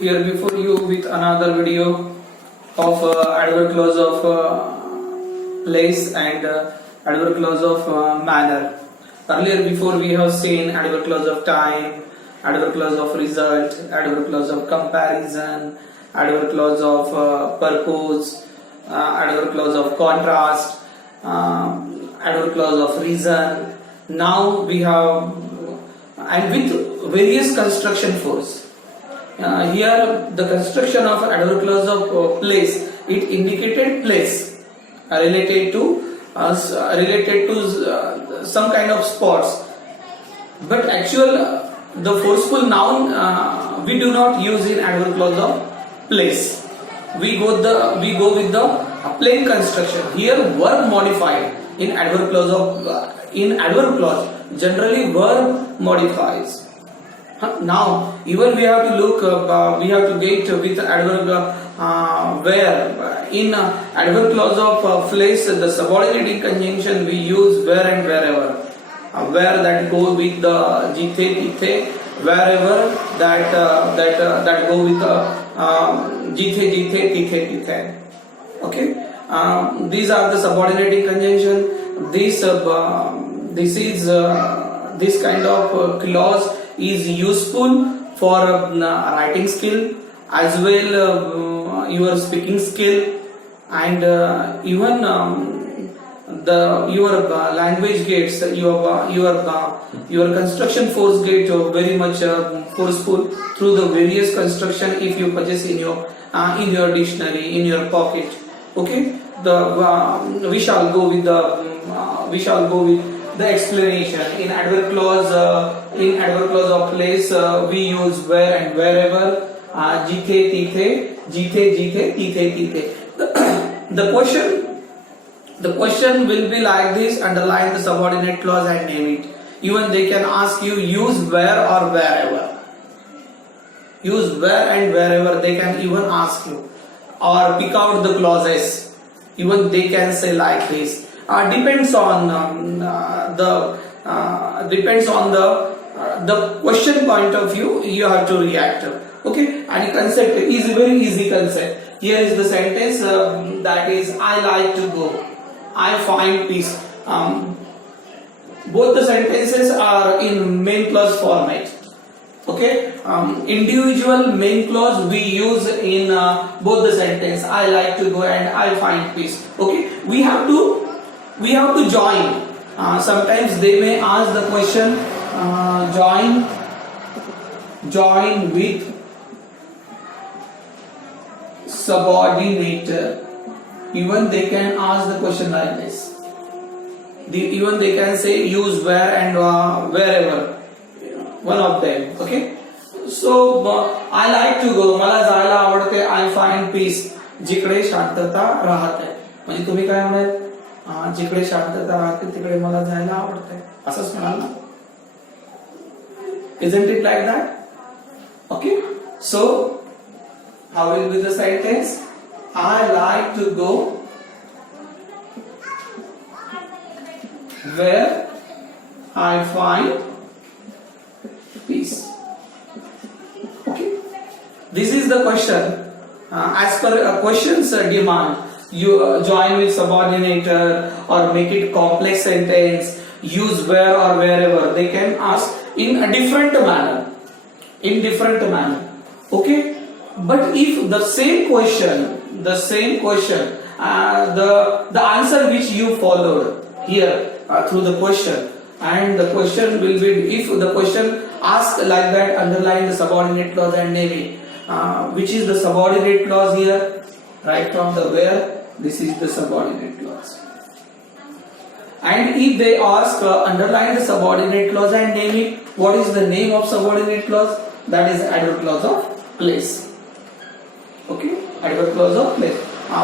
here before you with another video of adverb clause of place and adverb clause of manner. Earlier before we have seen adverb clause of time, adverb clause of result, adverb clause of comparison, adverb clause of purpose, adverb clause of contrast, adverb clause of reason. Now we have and with various construction force. Here the construction of adverb clause of place, it indicated place related to some kind of spots, but actual the forceful noun we do not use in adverb clause of place. We go with the plain construction. Here verb modified in adverb clause of in adverb clause generally verb modifies. Now even we have to look we have to get with adverb where in adverb clause of place the subordinating conjunction we use where and wherever, where that go with the jithe tithe, wherever that go with the jithe jithe tithe tithe. Okay, these are the subordinating conjunction. This kind of clause is useful for writing skill as well your speaking skill, and even your language gets your construction force get very much forceful through the various construction if you possess in your dictionary, in your pocket. Okay, we shall go with the explanation. In adverb clause of place we use where and wherever, jithe tithe, jithe tithe tithe. The question will be like this: underline the subordinate clause and name it. Even they can ask you use where or wherever. Use where and wherever they can even ask you, or pick out the clauses. Even they can say like this. Depends on the question point of view. You have to react. Okay, and concept is a very easy concept. Here is the sentence that is I like to go, I find peace. Both the sentences are in main clause format. Okay, individual main clause we use in both the sentence I like to go and I find peace. Okay, we have to join. Sometimes they may ask the question join with subordinator. Even they can ask the question like this. Even they can say use where and wherever, one of them. Okay, so I like to go, मला जायला आवडते, I find peace, जिकडे शांतता राहते. म्हणजे तुम्ही काय म्हणाल, जिकडे शांतता राहते तिकडे मला जायला आवडते, असंच म्हणाल ना? Isn't it like that? Okay, so how will be the sentence? I like to go where I find peace. Okay, this is the question. As per questions demand, you join with subordinator or make it complex sentence, use where or wherever. They can ask in a different manner. Okay, but if the same question, the answer which you followed here through the question, and the question will be, if the question asks like that, underline the subordinate clause and name it. Which is the subordinate clause here? Right from the where, this is the subordinate clause. And if they ask underline the subordinate clause and name it, what is the name of subordinate clause? That is adverb clause of place. Okay, adverb clause of place.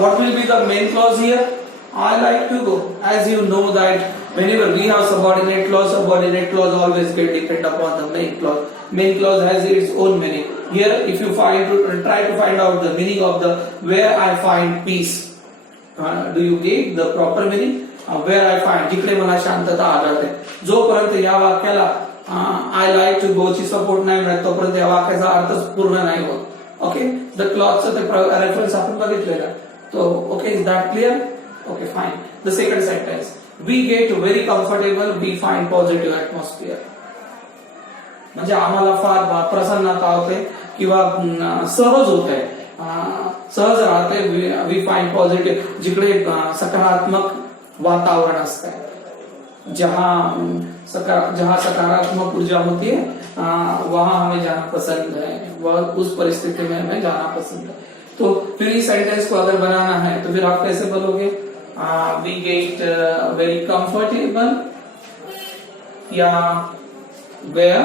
What will be the main clause here? I like to go. As you know that whenever we have subordinate clause always get depend upon the main clause. Main clause has its own meaning. Here, if you try to find out the meaning of the where I find peace, do you get the proper meaning? Where I find, जिकडे मला शांतता आढळते. जोपर्यंत या वाक्याला I like to go ची support नाही मिळत तोपर्यंत या वाक्याचा अर्थच पूर्ण नाही होत. ओके द क्लॉथचं ते रेफरन्स आपण बघितलेला. तो okay is that clear? Okay fine. The second sentence, we get very comfortable, we find positive atmosphere. म्हणजे आम्हाला फार प्रसन्नता होते किंवा सहज होते, सहज राहते. वी फाइंड पॉझिटिव्ह, जिकडे सकारात्मक वातावरण असते, जहाँ सकारात्मक ऊर्जा होती है वहां हमें जाना पसंद है, वह उस परिस्थिति में हमें जाना पसंद है. तो फिर इस सेंटेंस को अगर बनाना है तो फिर आप कैसे बोलोगे? वी गेट वेरी कंफर्टेबल या where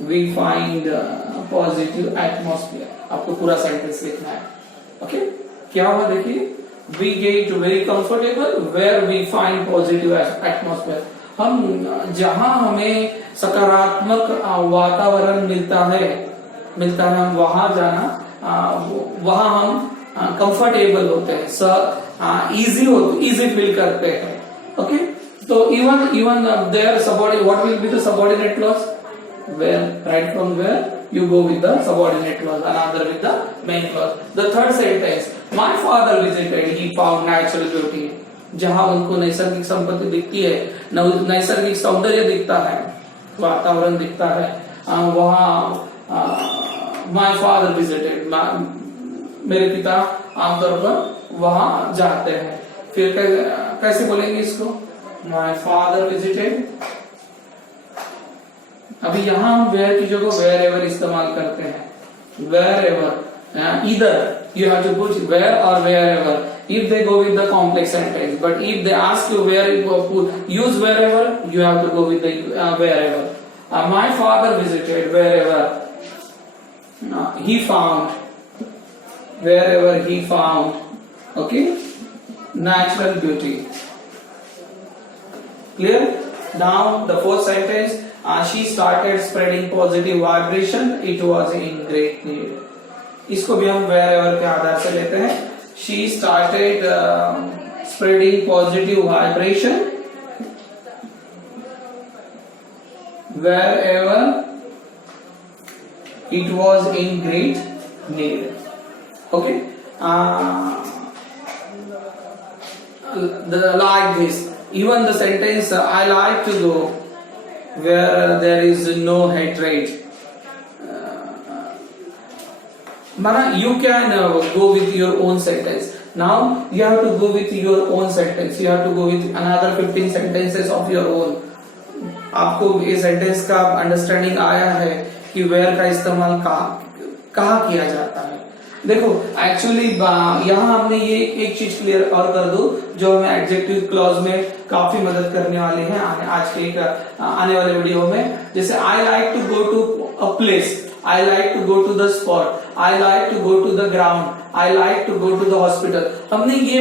we find positive atmosphere. आपको पूरा सेंटेंस लिखना है. ओके क्या हुआ देखिए, we get very comfortable where we find positive atmosphere. हम जहां हमें सकारात्मक वातावरण मिलता है हम वहां जाना, वहां हम कंफर्टेबल होते हैं, इजी फील करते हैं. ओके तो even there subordinate, what will be the subordinate clause? Where, right from where you go with the subordinate clause, another with the main clause. The third sentence, my father visited, he found natural beauty. जहां उनको नैसर्गिक संपत्ति दिखती है, नैसर्गिक सौंदर्य दिखता है, वातावरण दिखता है, वहां my father visited, मेरे पिता आमतौर पर वहां जाते हैं. फिर कैसे बोलेंगे इसको? my father visited. अभी यहां हम वेयर की जगह वेयर एवर इस्तेमाल करते हैं. वेयर एवर, इधर you have to put where और wherever if they go with the complex sentence, but if they ask you where you put use wherever, you have to go with the wherever. My father visited wherever he found, wherever he found, okay, natural beauty. Clear? Now the fourth sentence, she started spreading positive vibration, it was in great need. इसको भी हम wherever के आधार से लेते हैं. She started spreading positive vibration wherever it was in great need. Okay, like this. Even the sentence, I like to go where there is no hatred. Mana, you can go with your own sentence. Now you have to go with your own sentence. You have to go with another 15 sentences of your own. आपको ये sentence का understanding आया है कि where का इस्तेमाल कहाँ किया जाता है. देखो एक्चुअली यहाँ हमने ये एक चीज क्लियर और कर दो जो हमें एडजेक्टिव क्लॉज में काफी मदद करने वाले हैं आज के एक आने वाले वीडियो में. जैसे I like to go to a place, I like to go to the spot, I like to go to the ground, I like to go to the hospital. हमने ये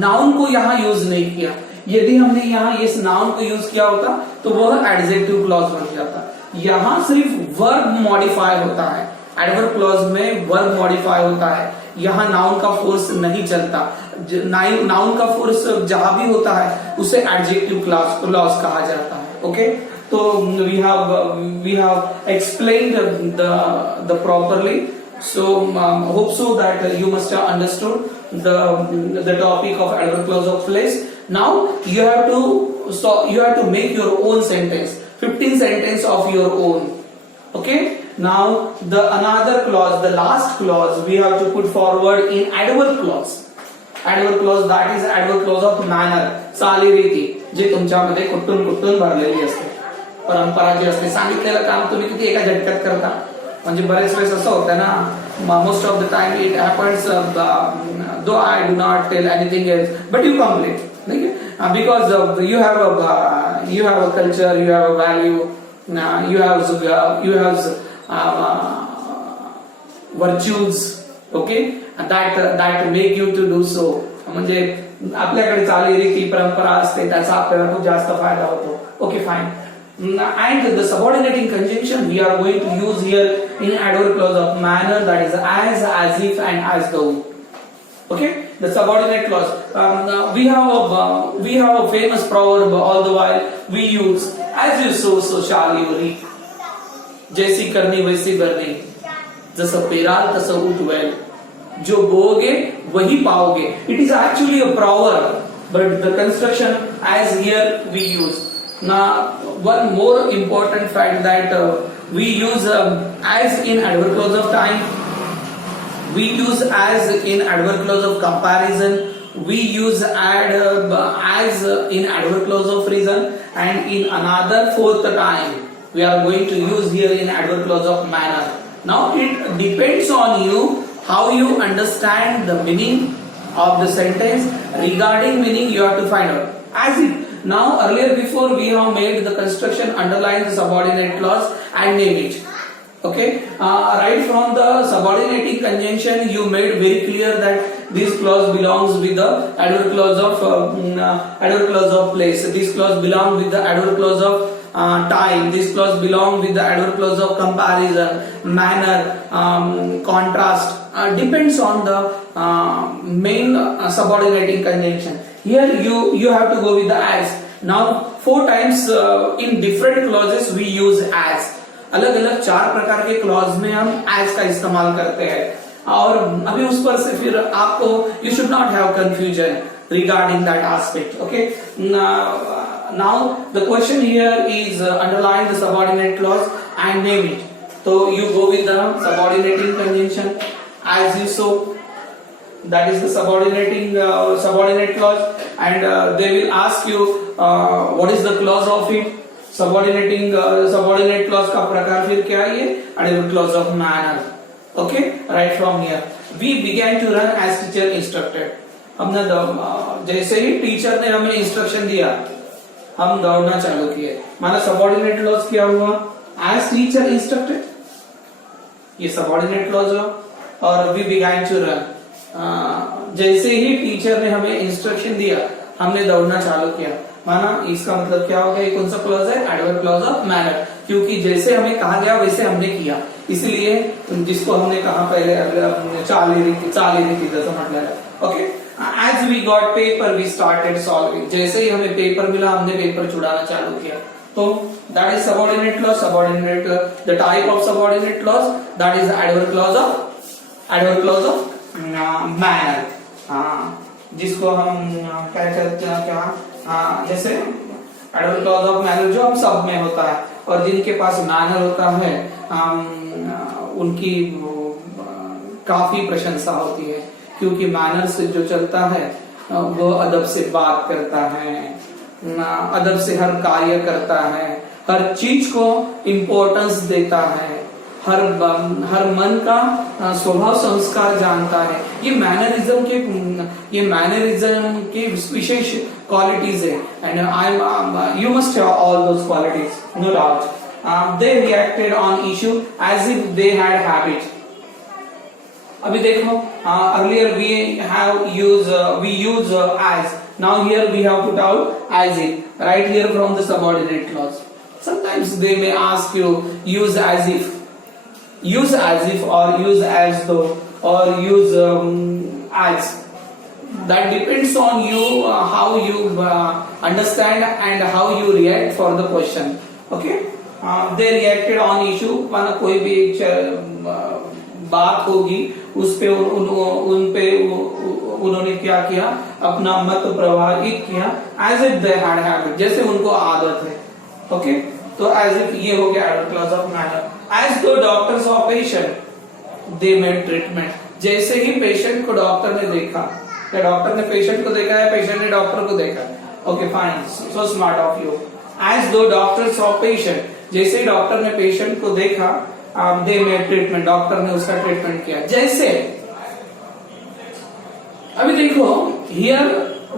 नाउन को यहाँ यूज नहीं किया. यदि हमने यहाँ इस नाउन को यूज किया होता तो वह एडजेक्टिव क्लॉज बन जाता. यहाँ सिर्फ वर्ब मॉडिफाई होता है. एडवर्ब क्लॉज में वर्ब मॉडिफाई होता है. यहाँ नाउन का फोर्स नहीं चलता. नाउन का फोर्स जहां भी होता है उसे एडजेक्टिव क्लॉज कहा जाता है. Okay So we have explained the properly. So hope so that you must have understood the topic of adverb clause of place. Now you have to make your own sentence, 15 sentence of your own. Okay. Now the another clause, the last clause, we have to put forward in adverb clause. Adverb clause, that is adverb clause of manner, चालीरीती, जे तुमच्यामध्ये कुठून भरलेली असते. परंपरा जी असते. सांगितलेलं काम तुम्ही किती एका झटक्यात करता. म्हणजे बरेच वेळेस असं होतं ना, most of the time it happens though I do not tell anything else but you complete. ठीक आहे, because you have a culture, you have a value, you have virtues. Okay, that make you to do so. म्हणजे आपल्याकडे चालीरीती परंपरा असते त्याचा आपल्याला खूप जास्त फायदा होतो. Okay fine. And the subordinating conjunction we are going to use here in adverb clause of manner, that is as if and as though. Okay, the subordinate clause. We have a famous proverb all the while we use, as you sow so shall you reap. जैसी करनी वैसी करनी, जसं पेराल तसं उठवेल, जो बोओगे वही पाओगे. It is actually a proverb, but the construction as here we use. Now one more important fact that we use as in adverb clause of time, we use as in adverb clause of comparison, we use as in adverb clause of reason, and in another fourth time we are going to use here in adverb clause of manner. Now it depends on you how you understand the meaning of the sentence. Regarding meaning you have to find out. As it now earlier before we have made the construction, underline the subordinate clause and name it. Okay, right from the subordinating conjunction you made very clear that this clause belongs with the adverb clause of place, this clause belongs with the adverb clause of time, this clause belongs with the adverb clause of comparison, manner, contrast, depends on the main subordinating conjunction. Here you have to go with the as. Now 4 times in different clauses we use as. अलग अलग 4 प्रकार के clause में हम as का इस्तेमाल करते हैं, और अभी उस पर से फिर आपको you should not have confusion regarding that aspect. Okay, now the question here is underline the subordinate clause and name it. So you go with the subordinating conjunction as you saw, that is the subordinate clause, and they will ask you what is the clause of it. subordinate clause का प्रकार फिर क्या है, ये adverb clause of manner. Okay, right from here we began to run as teacher instructed. हमने जैसे ही teacher ने हमें इंस्ट्रक्शन दिया हम दौड़ना चालू किए. माना subordinate clause क्या हुआ, as teacher instructed, ये subordinate clause हुआ, और we began to run. जैसे ही टीचर ने हमें इंस्ट्रक्शन दिया हमने दौड़ना चालू किया. माना इसका मतलब क्या हो गया, कौन सा क्लॉज है, एडवर्ब क्लॉज ऑफ मैनर, क्योंकि जैसे हमें कहा गया वैसे हमने किया, इसलिए जिसको हमने कहा पहले चाली जैसा मतलब. Okay, as we got paper we started solving, जैसे ही हमें पेपर मिला हमने पेपर छुड़ाना चालू किया. तो that is subordinate clause. Subordinate the type of subordinate clause, that is adverb clause of manner, जिसको हम क्या कहते हैं, क्या जैसे एडवर्ब क्लॉज ऑफ मैनर जो हम सब में होता है, और जिनके पास मैनर होता है उनकी काफी प्रशंसा होती है, क्योंकि मैनर से जो चलता है वो अदब से बात करता है, अदब से हर कार्य करता है, हर चीज को इम्पोर्टेंस देता है, हर मन का स्वभाव संस्कार जानता है. ये मैनरिज्म के विशेष क्वालिटीज है, and you must have all those qualities, no doubt. They reacted on issue as if they had habit. अभी देखो, earlier we use as, now here we have put out as if, right here from the subordinate clause. Sometimes they may ask you use as if, use as if, or use as though, or use as. That depends on you, how you understand and how you react for the question. Okay, they reacted on issue. माना कोई भी बात होगी उस पे उन्होंने क्या किया, अपना मत प्रवाहित किया, as if they had habit, जैसे उनको आदत है. Okay, तो as if ये हो गया adverb clause of manner. As though doctor saw patient, they made treatment. जैसे ही पेशेंट को डॉक्टर ने देखा, या डॉक्टर ने पेशेंट को देखा है, पेशेंट ने डॉक्टर को देखा. Okay fine, so smart of you. As though doctor saw patient, जैसे ही डॉक्टर ने पेशेंट को देखा, they made treatment, डॉक्टर ने उसका ट्रीटमेंट किया. जैसे अभी देखो, here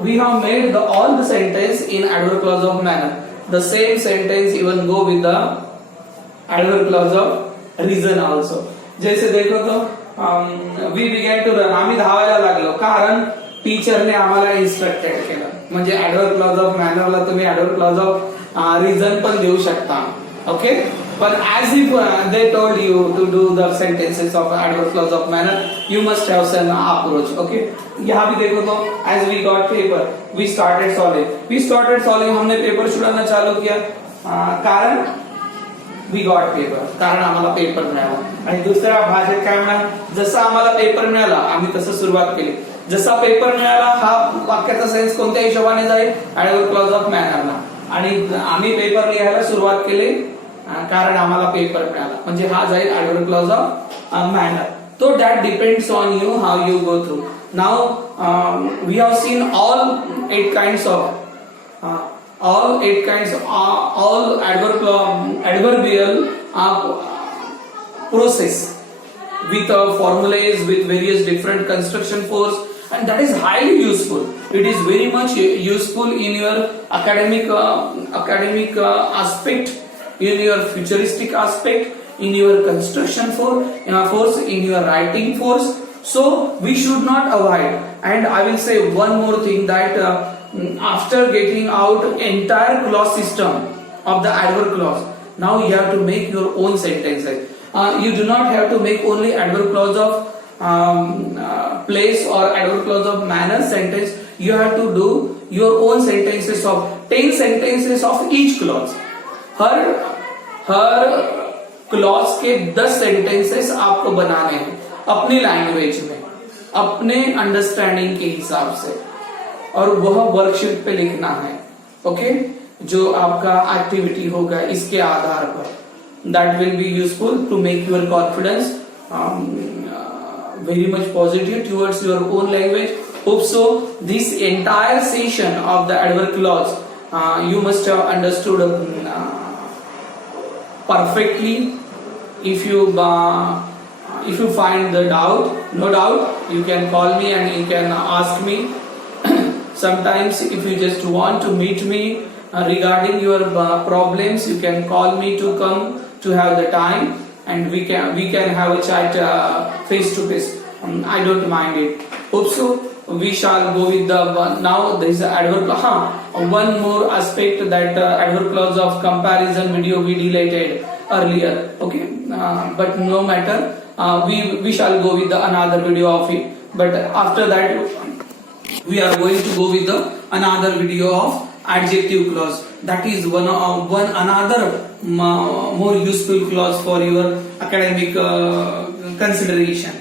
we have made all the sentence in adverb clause of manner. The same sentence even go with the adverb clause of reason also. जैसे देखो तो we began to run, आम्ही धावायला लागलो, कारण टीचरने आम्हाला इन्स्ट्रक्टेड केलं. म्हणजे adverb clause of manner ला तुम्ही adverb clause of reason पण देऊ शकता. ओके, पण as if they told you to do the sentences of adverb clause of manner, you must have some approach. Okay, यहाँ भी देखो तो as we got paper we started solving. हमने paper छुड़ाना चालू किया, कारण वी गॉट पेपर, कारण आम्हाला पेपर मिळाला. आणि दुसऱ्या भाषेत काय म्हणा, जसं आम्हाला पेपर मिळाला आम्ही तसं सुरुवात केली. जसा पेपर मिळाला हा वाक्याचा सेन्स कोणत्या हिशोबाने जाईल, ऍडव्हर्ब क्लॉज ऑफ मॅनरला. आणि आम्ही पेपर लिहायला सुरुवात केली कारण आम्हाला पेपर मिळाला, म्हणजे हा जाईल adverb clause of manner. So that depends on you how you go through. Now we have seen all 8 kinds of all adverbial process with formulas, with various different construction force, and that is highly useful. It is very much useful in your academic aspect, in your futuristic aspect, in your construction force, in your writing force. So we should not avoid. And I will say one more thing, that after getting out entire clause system of the adverb clause, now you have to make your own sentences. You do not have to make only adverb clause of place or adverb clause of manner sentence. You have to do your own sentences of 10 sentences of each clause. Her clause के 10 sentences आपको बनाने हैं अपनी language में, अपने understanding के हिसाब से, और वह वर्कशीट पे लिखना है. ओके, जो आपका एक्टिविटी होगा इसके आधार पर. That will be useful to make your confidence very much positive towards your own language. Hope so. This entire session of the adverb clause you must have understood perfectly. If you find the doubt, no doubt you can call me and you can ask me. Sometimes if you just want to meet me regarding your problems, you can call me to come to have the time, and we can have a chat face to face. I don't mind it. Hope so. We shall go with the now there is adverb. One more aspect, that adverb clause of comparison video we deleted earlier. Okay, but no matter. We shall go with the another video of it. But after that, we are going to go with the another video of adjective clause. That is one another more useful clause for your academic consideration.